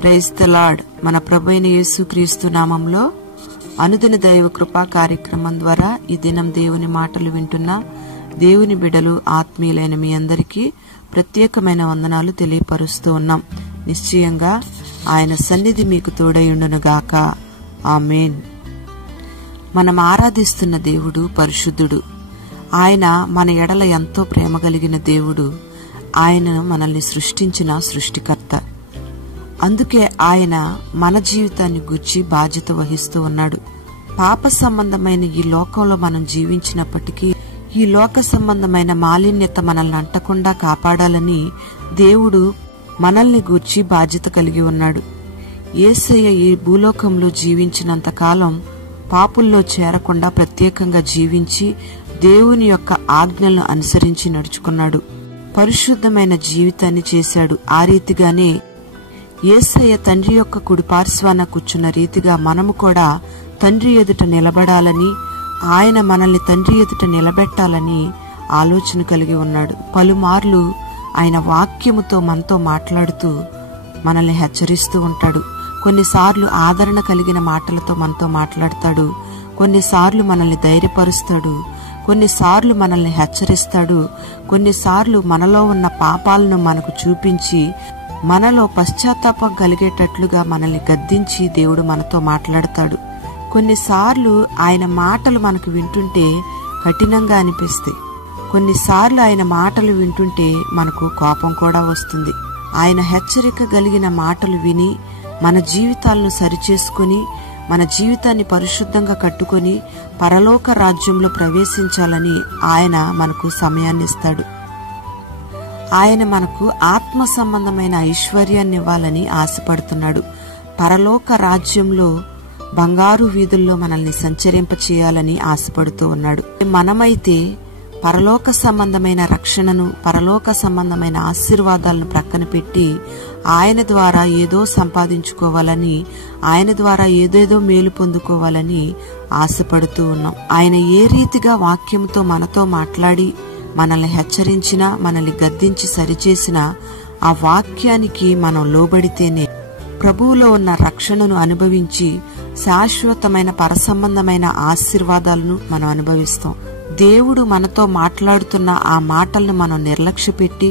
Praise the lord. మన ప్రభువైన యేసుక్రీస్తు నామంలో అనుదిన దైవ కృపా కార్యక్రమం ద్వారా ఈ దినం దేవుని మాటలు వింటున్న దేవుని బిడ్డలు ఆత్మీయులైన మీ అందరికీ ప్రత్యేకమైన వందనాలు తెలియపరుస్తూ ఉన్నాం. నిశ్చయంగా ఆయన సన్నిధి మీకు తోడైయుండునుగాక. ఆమేన్. మనం ఆరాధిస్తున్న దేవుడు పరిశుద్ధుడు. ఆయన మన ఎడల ఎంతో ప్రేమ కలిగిన దేవుడు. ఆయనను మనల్ని సృష్టించిన సృష్టికర్త. అందుకే ఆయన మన జీవితాన్ని గూర్చి బాధ్యత వహిస్తూ ఉన్నాడు. పాప సంబంధమైన ఈ లోకంలో మనం జీవించినప్పటికీ ఈ లోక సంబంధమైన మాలిన్యత మనల్ని అంటకుండా కాపాడాలని దేవుడు మనల్ని గూర్చి బాధ్యత కలిగి ఉన్నాడు. యేసయ్య ఈ భూలోకంలో జీవించినంత కాలం పాపుల్లో చేరకుండా ప్రత్యేకంగా జీవించి దేవుని యొక్క ఆజ్ఞలను అనుసరించి నడుచుకున్నాడు. పరిశుద్ధమైన జీవితాన్ని చేశాడు. ఆ రీతిగానే యేసయ్య తండ్రి యొక్క కుడి పార్శ్వాన కూర్చున్న రీతిగా మనము కూడా తండ్రి ఎదుట నిలబడాలని, ఆయన మనల్ని తండ్రి ఎదుట నిలబెట్టాలని ఆలోచన కలిగి ఉన్నాడు. పలుమార్లు ఆయన వాక్యముతో మనతో మాట్లాడుతూ మనల్ని హెచ్చరిస్తూ ఉంటాడు. కొన్నిసార్లు ఆదరణ కలిగిన మాటలతో మనతో మాట్లాడతాడు. కొన్నిసార్లు మనల్ని ధైర్యపరుస్తాడు. కొన్నిసార్లు మనల్ని హెచ్చరిస్తాడు. కొన్నిసార్లు మనలో ఉన్న పాపాలను మనకు చూపించి మనలో పశ్చాత్తాపం కలిగేటట్లుగా మనల్ని గద్దించి దేవుడు మనతో మాట్లాడతాడు. కొన్నిసార్లు ఆయన మాటలు మనకు వింటుంటే కఠినంగా అనిపిస్తాయి. కొన్నిసార్లు ఆయన మాటలు వింటుంటే మనకు కోపం కూడా వస్తుంది. ఆయన హెచ్చరిక కలిగిన మాటలు విని మన జీవితాలను సరిచేసుకుని మన జీవితాన్ని పరిశుద్ధంగా కట్టుకొని పరలోక రాజ్యంలో ప్రవేశించాలని ఆయన మనకు సమయాన్ని ఇస్తాడు. ఆయన మనకు ఆత్మ సంబంధమైన ఐశ్వర్యాన్ని ఇవ్వాలని ఆశపడుతున్నాడు. పరలోక రాజ్యంలో బంగారు వీధుల్లో మనల్ని సంచరింపచేయాలని ఆశపడుతూ ఉన్నాడు. మనమైతే పరలోక సంబంధమైన రక్షణను, పరలోక సంబంధమైన ఆశీర్వాదాలను ప్రక్కన పెట్టి ఆయన ద్వారా ఏదో సంపాదించుకోవాలని, ఆయన ద్వారా ఏదేదో మేలు పొందుకోవాలని ఆశపడుతూ ఉన్నాం. ఆయన ఏ రీతిగా వాక్యంతో మనతో మాట్లాడి మనల్ని హెచ్చరించినా, మనల్ని గద్దించి సరిచేసినా ఆ వాక్యానికి మనం లోబడితేనే ప్రభువులో ఉన్న రక్షణను అనుభవించి శాశ్వతమైన పరసంబంధమైన ఆశీర్వాదాలను మనం అనుభవిస్తాం. దేవుడు మనతో మాట్లాడుతున్న ఆ మాటలను మనం నిర్లక్ష్యపెట్టి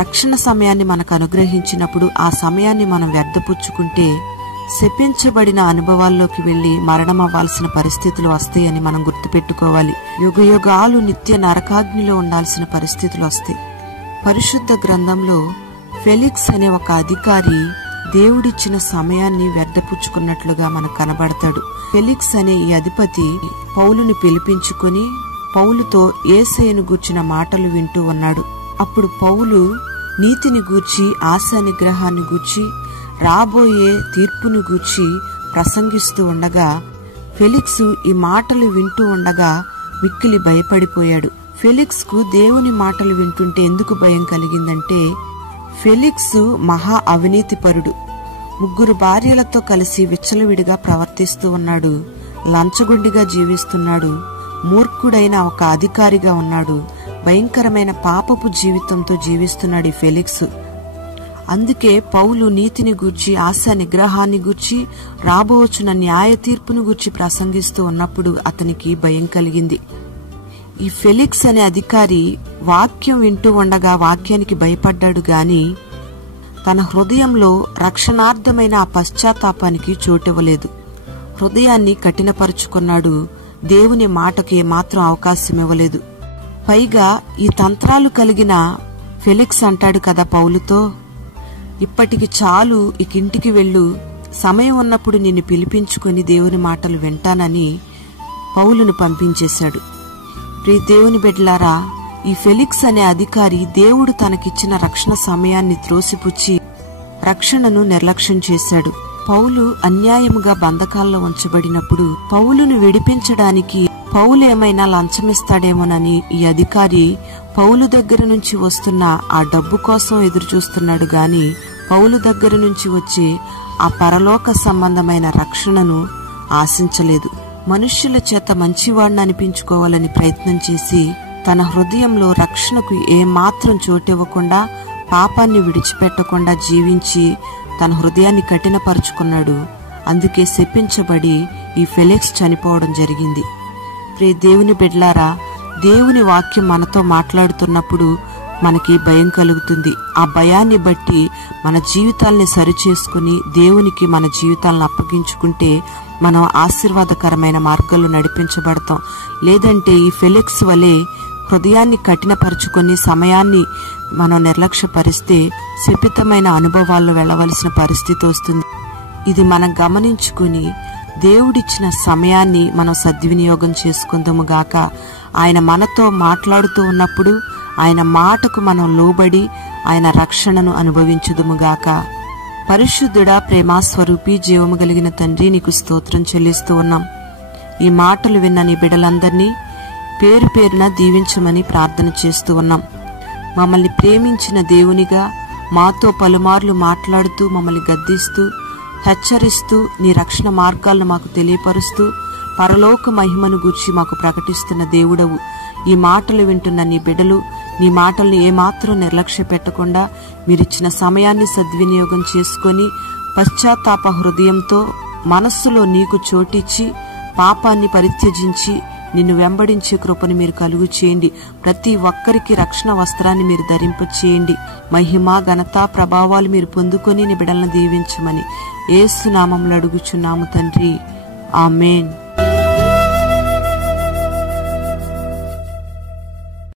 రక్షణ సమయాన్ని మనకు అనుగ్రహించినప్పుడు ఆ సమయాన్ని మనం వ్యర్థపుచ్చుకుంటే శపించబడిన అనుభవాల్లోకి వెళ్లి మరణమవ్వాల్సిన పరిస్థితులు వస్తాయని మనం గుర్తుపెట్టుకోవాలి. యుగయుగాలు నిత్య నరకాగ్నిలో ఉండాల్సిన పరిస్థితులు వస్తాయి. పరిశుద్ధ గ్రంథంలో ఫెలిక్స్ అనే ఒక అధికారి దేవుడిచ్చిన సమయాన్ని వ్యర్థపుచ్చుకున్నట్లుగా మనకు కనబడతాడు. ఫెలిక్స్ అనే ఈ అధిపతి పౌలుని పిలిపించుకుని పౌలుతో యేసయ్యను గూర్చిన మాటలు వింటూ ఉన్నాడు. అప్పుడు పౌలు నీతిని గూర్చి, ఆశా నిగ్రహాన్ని గూర్చి, రాబోయే తీర్పును గూర్చి ప్రసంగిస్తూ ఉండగా ఫెలిక్స్ ఈ మాటలు వింటూ ఉండగా మిక్కిలి భయపడిపోయాడు. ఫెలిక్స్ కు దేవుని మాటలు వింటుంటే ఎందుకు భయం కలిగిందంటే, ఫెలిక్స్ మహా అవినీతిపరుడు. 3 భార్యలతో కలిసి విచ్చలవిడిగా ప్రవర్తిస్తూ ఉన్నాడు. లంచగొండిగా జీవిస్తున్నాడు. మూర్ఖుడైన ఒక అధికారిగా ఉన్నాడు. భయంకరమైన పాపపు జీవితంతో జీవిస్తున్నాడు ఈ ఫెలిక్స్. అందుకే పౌలు నీతిని గూర్చి, ఆశా నిగ్రహాన్ని గూర్చి, రాబోచున్న న్యాయ తీర్పును గూర్చి ప్రసంగిస్తూ ఉన్నప్పుడు అతనికి భయం కలిగింది. ఈ ఫెలిక్స్ అనే అధికారి వాక్యం వింటూ ఉండగా వాక్యానికి భయపడ్డాడు గాని తన హృదయంలో రక్షణార్థమైన ఆ పశ్చాత్తాపానికి చోటివ్వలేదు. హృదయాన్ని కఠినపరుచుకున్నాడు. దేవుని మాటకు ఏమాత్రం అవకాశం ఇవ్వలేదు. పైగా ఈ తంత్రాలు కలిగిన ఫెలిక్స్ అంటాడు కదా పౌలుతో, ఇప్పటికి చాలు, ఇక ఇంటికి వెళ్ళు, సమయం ఉన్నప్పుడు నిన్ను పిలిపించుకొని దేవుని మాటలు వింటానని పౌలును పంపించేశాడు. ప్రియ దేవుని బిడ్డలారా, ఈ ఫెలిక్స్ అనే అధికారి దేవుడు తనకిచ్చిన రక్షణ సమయాన్ని త్రోసిపుచ్చి రక్షణను నిర్లక్ష్యం చేశాడు. పౌలు అన్యాయముగా బంధకాల్లో ఉంచబడినప్పుడు పౌలును విడిపించడానికి పౌలు ఏమైనా లంచమిస్తాడేమోనని ఈ అధికారి పౌలు దగ్గర నుంచి వస్తున్న ఆ డబ్బు కోసం ఎదురుచూస్తున్నాడు గాని పౌలు దగ్గర నుంచి వచ్చే ఆ పరలోక సంబంధమైన రక్షణను ఆశించలేదు. మనుష్యుల చేత మంచివాడిని అనిపించుకోవాలని ప్రయత్నం చేసి తన హృదయంలో రక్షణకు ఏమాత్రం చోటివ్వకుండా పాపాన్ని విడిచిపెట్టకుండా జీవించి తన హృదయాన్ని కఠినపరుచుకున్నాడు. అందుకే శపించబడి ఈ ఫెలిక్స్ చనిపోవడం జరిగింది. ప్రియ దేవుని బిడ్డలారా, దేవుని వాక్యం మనతో మాట్లాడుతున్నప్పుడు మనకి భయం కలుగుతుంది. ఆ భయాన్ని బట్టి మన జీవితాల్ని సరిచేసుకుని దేవునికి మన జీవితాలను అప్పగించుకుంటే మనం ఆశీర్వాదకరమైన మార్గాల్లో నడిపించబడతాం. లేదంటే ఈ ఫెలిక్స్ వలె హృదయాన్ని కఠినపరుచుకొని సమయాన్ని మనం నిర్లక్ష్యపరిస్తే శపితమైన అనుభవాల్లో వెళ్లవలసిన పరిస్థితి వస్తుంది. ఇది మనం గమనించుకుని దేవుడిచ్చిన సమయాన్ని మనం సద్వినియోగం చేసుకుందాము గాక. ఆయన మనతో మాట్లాడుతూ ఉన్నప్పుడు ఆయన మాటకు మనం లోబడి ఆయన రక్షణను అనుభవించుదుముగాక. పరిశుద్ధుడా, ప్రేమాస్వరూపి, జీవము కలిగిన తండ్రి, నీకు స్తోత్రం చెల్లిస్తూ ఉన్నాం. ఈ మాటలు విన్న నీ బిడ్డలందరినీ పేరు పేరున దీవించమని ప్రార్థన చేస్తూ ఉన్నాం. మమ్మల్ని ప్రేమించిన దేవునిగా మాతో పలుమార్లు మాట్లాడుతూ మమ్మల్ని గద్దిస్తూ హెచ్చరిస్తూ నీ రక్షణ మార్గాలను మాకు తెలియపరుస్తూ పరలోక మహిమను గూర్చి మాకు ప్రకటిస్తున్న దేవుడవు. ఈ మాటలు వింటున్న నీ బిడ్డలు నీ మాటల్ని ఏమాత్రం నిర్లక్ష్య పెట్టకుండా మీరిచ్చిన సమయాన్ని సద్వినియోగం చేసుకొని పశ్చాత్తాప హృదయంతో మనస్సులో నీకు చోటిచ్చి పాపాన్ని పరిత్యజించి నిన్ను వెంబడించే కృపను మీరు కలుగు చేయండి. ప్రతి ఒక్కరికి రక్షణ వస్త్రాన్ని మీరు ధరింప చేయండి. మహిమ, ఘనత, ప్రభావాలు మీరు పొందుకొని నీ బిడ్డలను దీవించమని యేసు నామములో అడుగుచున్నాము తండ్రి. ఆమేన్.